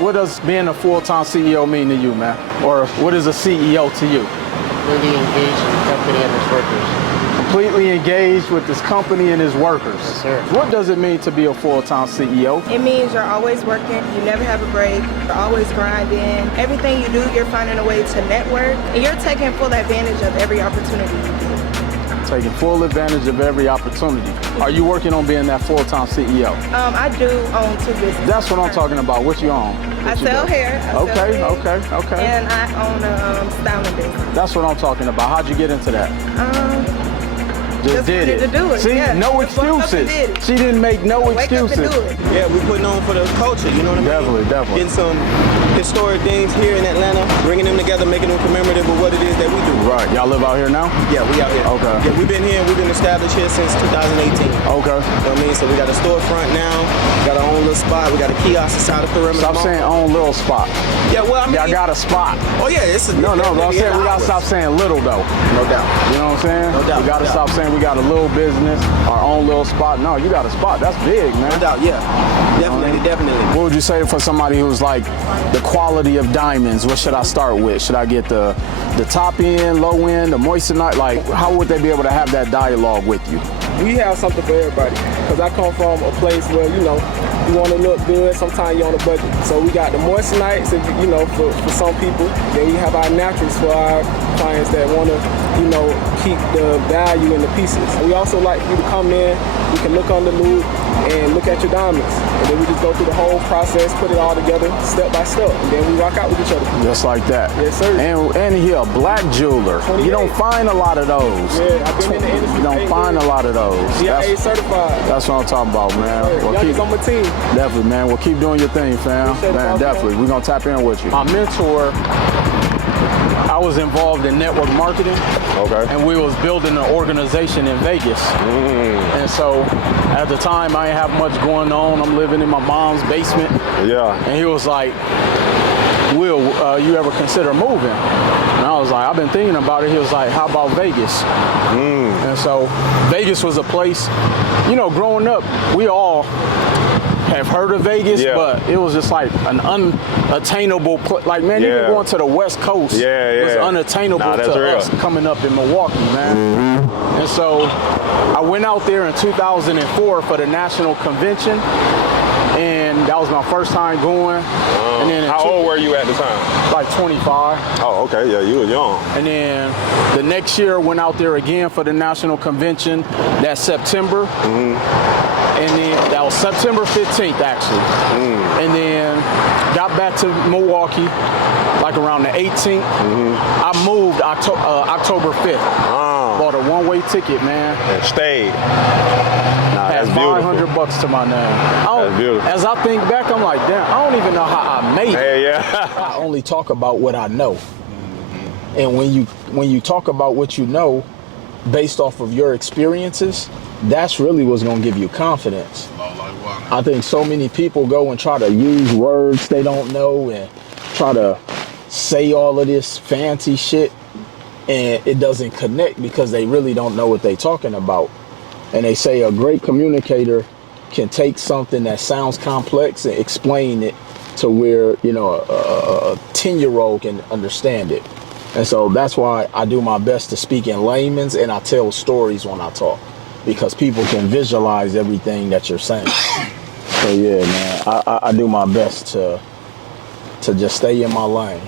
what does being a full-time CEO mean to you, man? Or what is a CEO to you? Completely engaged in the company and its workers. Completely engaged with this company and his workers. Yes, sir. What does it mean to be a full-time CEO? It means you're always working, you never have a break, you're always grinding. Everything you do, you're finding a way to network, and you're taking full advantage of every opportunity you get. Taking full advantage of every opportunity. Are you working on being that full-time CEO? I do own 2 businesses. That's what I'm talking about. What you own? I sell hair. Okay. And I own a styling business. That's what I'm talking about. How'd you get into that? Just did it. To do it. See, yeah. no excuses. She didn't make no excuses. Yeah, we putting on for the culture, you know what I mean? Definitely. Getting some historic things here in Atlanta, bringing them together, making them commemorative of what it is that we do. Right. Y'all live out here now? Yeah, we out here. Okay. Yeah, we've been here, we've been established here since 2018. Okay. You know what I mean? So we got a storefront now, got our own little spot, we got a kiosk inside the perimeter. Stop saying own little spot. Yeah, well, I mean. Y'all got a spot. Oh, yeah, it's a. No, but I'm saying we gotta stop saying little though. No doubt. You know what I'm saying? No doubt. We gotta stop saying we got a little business, our own little spot. No, you got a spot. That's big, man. No doubt, yeah. Definitely. What would you say for somebody who's like the quality of diamonds? What should I start with? Should I get the top end, low end, the moissanite? Like, how would they be able to have that dialogue with you? We have something for everybody, because I come from a place where, you want to look good, sometimes you're on a budget. So we got the moissanites, for some people. Then we have our naturals for our clients that want to, keep the value in the pieces. We also like for you to come in, we can look under the loop and look at your diamonds. And then we just go through the whole process, put it all together, step by step, and then we rock out with each other. Just like that. Yes, sir. And he a black jeweler. 28. You don't find a lot of those. Yeah, I've been in the industry. You don't find a lot of those. CIA certified. That's what I'm talking about, man. Well, youngest on my team. Definitely, man. Well, keep doing your thing, fam. Man, definitely. We're going to tap in with you. My mentor, I was involved in network marketing. Okay. And we was building an organization in Vegas. And so at the time, I didn't have much going on. I'm living in my mom's basement. Yeah. And he was like, Will, you ever consider moving? And I was like, I've been thinking about it. He was like, how about Vegas? And so Vegas was a place, growing up, we all have heard of Vegas, but it was just like an unattainable place. Like, man, even going to the West Coast was unattainable to us coming up in Milwaukee, man. And so I went out there in 2004 for the national convention, and that was my first time going. And then how old were you at the time? Like 25. Oh, okay. Yeah, you were young. And then the next year, went out there again for the national convention that September. And then that was September 15th, actually. And then got back to Milwaukee like around the 18th. I moved October 5th. Bought a one-way ticket, man. And stayed. Had $500 to my name. That's beautiful. As I think back, I'm like, damn, I don't even know how I made it. Yeah. I only talk about what I know. And when you talk about what you know, based off of your experiences, that's really what's gonna give you confidence. I think so many people go and try to use words they don't know and try to say all of this fancy shit, and it doesn't connect because they really don't know what they're talking about. And they say a great communicator can take something that sounds complex and explain it to where, a 10-year-old can understand it. And so that's why I do my best to speak in layman's, and I tell stories when I talk, because people can visualize everything that you're saying. So yeah, man, I do my best to just stay in my lane.